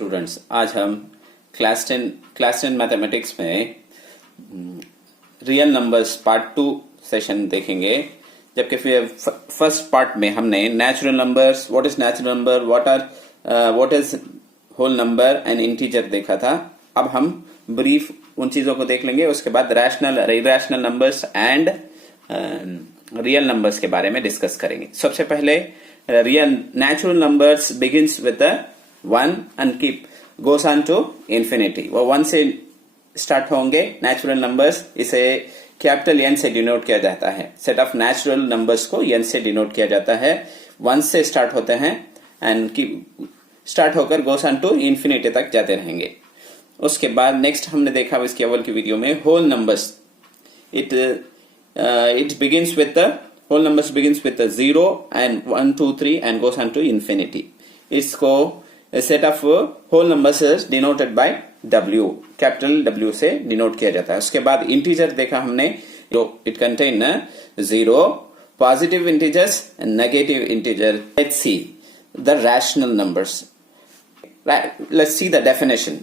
Students, आज हम class 10 mathematics में रियल नंबर्स पार्ट 2 सेशन देखेंगे। जबकि फिर फर्स्ट पार्ट में हमने natural numbers, what is natural number, what is whole number and integer देखा था। अब हम ब्रीफ उन चीजों को देख लेंगे। उसके बाद rational, irrational numbers and real numbers के बारे में डिस्कस करेंगे। सबसे पहले real natural numbers begins with 1 and keep goes on to infinity. वो 1 से स्टार्ट होंगे नेचुरल नंबर्स। इसे कैपिटल एन से डिनोट किया जाता है। सेट ऑफ नेचुरल नंबर्स को एन से डिनोट किया जाता है। 1 से स्टार्ट होते हैं एंड कीप स्टार्ट होकर गोस ऑन टू इंफिनिटी तक जाते रहेंगे। उसके बाद नेक्स्ट हमने देखा इसके अव्वल की वीडियो में whole numbers. it begins with the whole numbers begins with the 0 and 1 2 3 and goes on to infinity. इसको a set of whole numbers is denoted by W, capital W से डिनोट किया जाता है। उसके बाद इंटीजर देखा हमने, जो it contain 0, positive integers and negative integer. Let's see the rational numbers. Let's see the definition.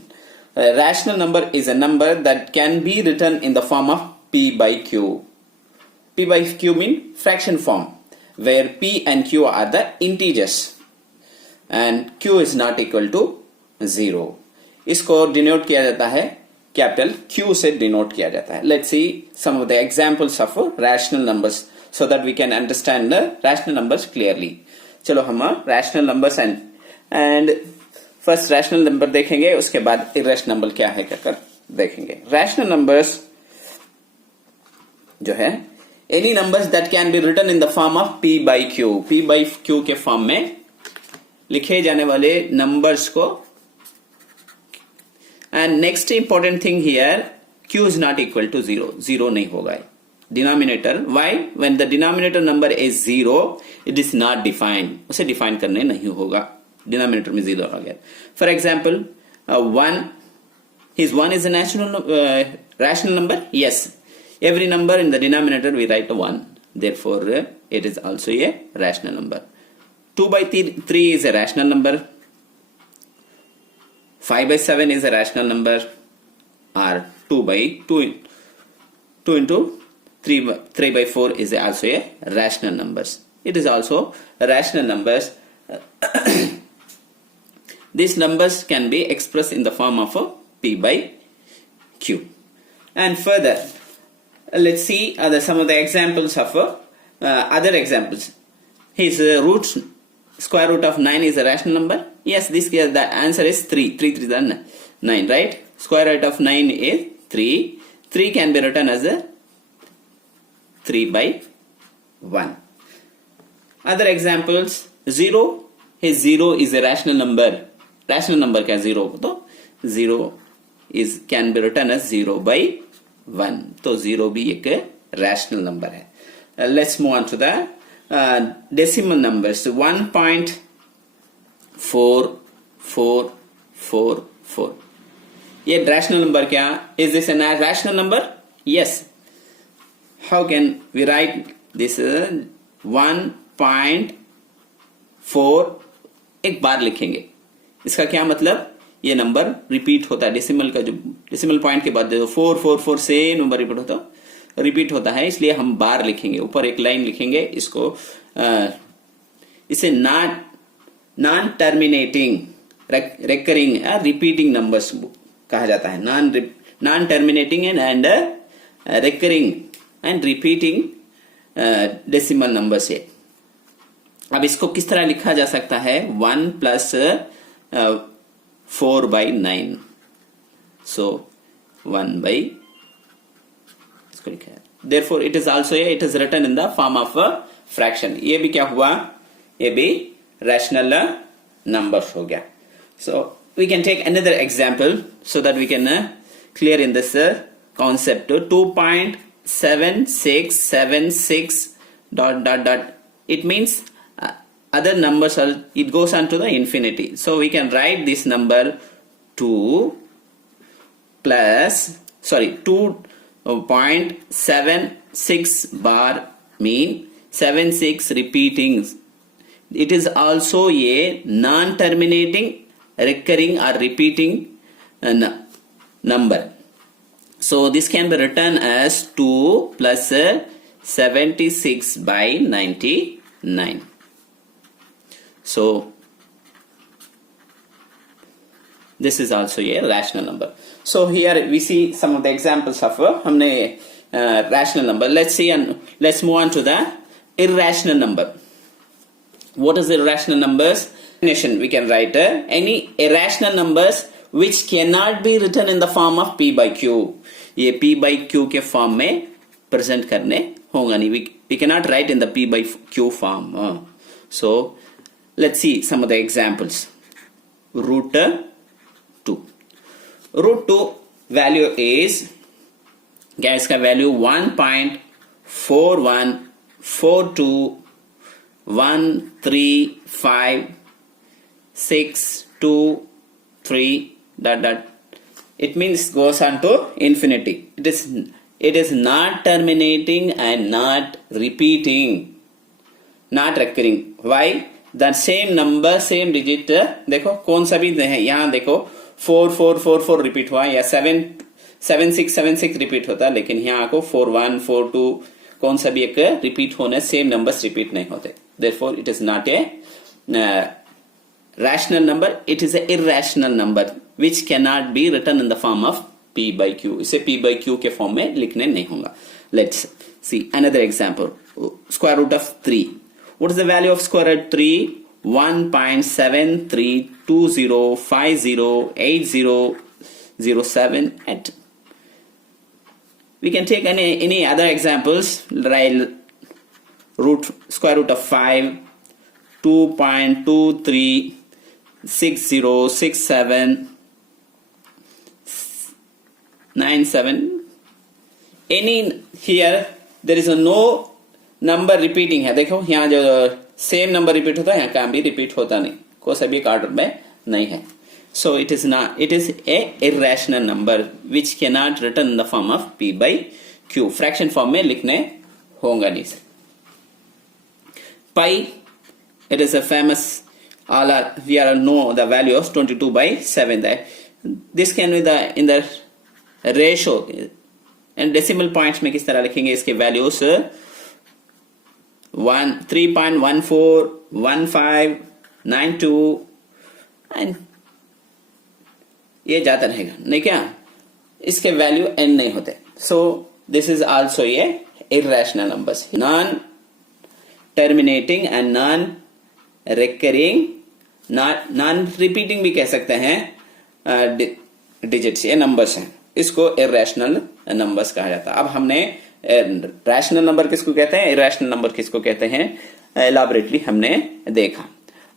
A rational number is a number that can be written in the form of P by Q. P by Q mean fraction form, where P and Q are the integers and Q is not equal to 0. इसको denote किया जाता है capital Q से denote किया जाता है। Let's see some of the examples of rational numbers so that we can understand the rational numbers clearly. चलो हम rational numbers and first rational number देखेंगे, उसके बाद irrational number क्या है कहकर देखेंगे। rational numbers जो है any numbers that can be written in the form of P by Q. P by Q के फॉर्म में लिखे जाने वाले नंबर्स को। And next important thing here, Q is not equal to 0. 0 नहीं होगा denominator. Why? When the denominator number is 0, it is not defined. उसे define करने नहीं होगा। डिनोमिनेटर में 0 आ गया। For example 1, his 1 is a rational number? Yes. Every number in the denominator we write 1. Therefore, it is also a rational number. 2 by 3 is a rational number. 5 by 7 is a rational number. Or 2 by 2 into 3 by 4 is also a rational numbers. It is also rational numbers. These numbers can be expressed in the form of P by Q. And further, let's see some of the examples of other examples. His square root of 9 is a rational number. Yes, the answer is 3. 3 is 9, right? Square root of 9 is 3. 3 can be written as a 3 by 1. Other examples, 0. His 0 is a rational number. Rational number क्या 0? तो 0 can be written as 0 by 1. तो 0 भी एक rational number है। Let's move on to the decimal numbers. 1.4444। ये rational number क्या? Is this an rational number? Yes. How can we write this? 1.4 एक बार लिखेंगे। इसका क्या मतलब? ये नंबर रिपीट होता है। डेसिमल का जो डेसिमल पॉइंट के बाद जो 444 से नंबर रिपीट होता है, इसलिए हम बार लिखेंगे। ऊपर एक लाइन लिखेंगे। इसको इसे non terminating recurring repeating numbers कहा जाता है। Non terminating and recurring and repeating decimal number से। अब इसको किस तरह लिखा जा सकता है? 1 प्लस 4 by 9. So 1 by इसको लिखा है। Therefore it is also it is written in the form of a fraction. ये भी क्या हुआ? ये भी rational number हो गया। So we can take another example so that we can clear in this concept. 2.7676 ... It means other numbers are, it goes on to the infinity. So we can write this number 2.76 bar mean 76 repeating. It is also a non-terminating recurring or repeating number. So this can be written as 2 plus 76 by 99. So this is also a rational number. So here we see some of the examples of हमने rational number. Let's see and let's move on to the irrational number. What is irrational numbers? Definition we can write any irrational numbers which cannot be written in the form of p by q. ये p by q के form में present करने होगा नहीं. We cannot write in the p by q form. So let's see some of the examples. Root 2. Root 2 value is, क्या इसका value 1.4142135623 ... It means goes on to infinity. It is not terminating and not repeating, not recurring. Why? The same number, same digit. देखो कौन सा भी है, यहाँ देखो 4444 repeat हुआ या 7676 रिपीट होता, लेकिन यहाँ आपको 4142 कौन सा भी एक रिपीट होने, सेम नंबर्स रिपीट नहीं होते. Therefore it is not a rational number. It is a irrational number which cannot be written in the form of p by q. इसे p by q के फॉर्म में लिखने नहीं होगा. Let's see another example. Square root of 3. What is the value of square root 3? 1.7320508007. And we can take any other examples. Square root of 5, 2.23606797. Any here there is a no number repeating है. देखो यहाँ जो same number repeat होता है, यहाँ काम भी repeat होता नहीं, कोई सा भी ऑर्डर में नहीं है. So it is not. It is a irrational number which cannot written in the form of p by q. Fraction form में लिखने होगा नहीं. Pi, it is a famous. We are know the value of 22 by 7. This can be in the ratio and decimal points में किस तरह लिखेंगे इसके values 3.141592 and ये जाता रहेगा नहीं क्या, इसके वैल्यू n नहीं होते. सो दिस इज आल्सो ये irrational numbers, non terminating and non recurring, non repeating भी कह सकते हैं digits, ये numbers हैं, इसको irrational numbers कहा जाता है. अब हमने रैशनल नंबर किसको कहते हैं, इरेशनल नंबर किसको कहते हैं, एलाबोरेटली हमने देखा.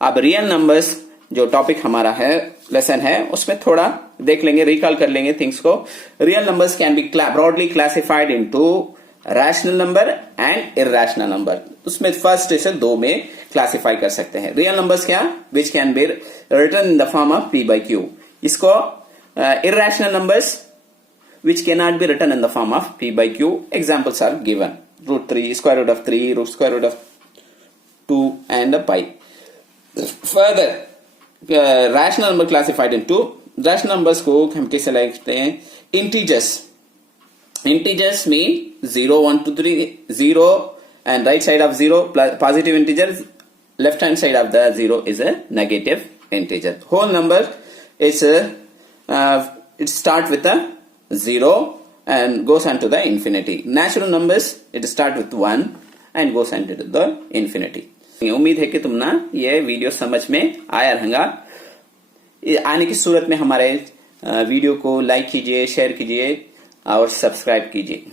अब रियल नंबर्स जो टॉपिक हमारा है, लेसन है, उसमें थोड़ा देख लेंगे, रिकॉल कर लेंगे थिंग्स को. Real numbers can be broadly classified into rational number and irrational number. उसमें फर्स्ट से दो में क्लासिफाई कर सकते हैं. रियल नंबर्स क्या, which can be written in the form of p by q. इसको irrational numbers which cannot be written in the form of p by q. Examples are given: root 3, square root of 3, root square root of 2 and pi. Further, rational number classified into rational numbers को हम कैसे लिखते हैं, integers. Integers mean 0, 1, 2, 3, 0 and right side of 0 plus positive integers, left hand side of the 0 is a negative integer. Whole number is it starts with a 0 and goes on to the infinity. Natural numbers it start with 1 and goes on to the infinity. उम्मीद है कि तुम ना ये video समझ में आया रहेगा. आने की सूरत में हमारे वीडियो को लाइक कीजिए, शेयर कीजिए और सब्सक्राइब कीजिए.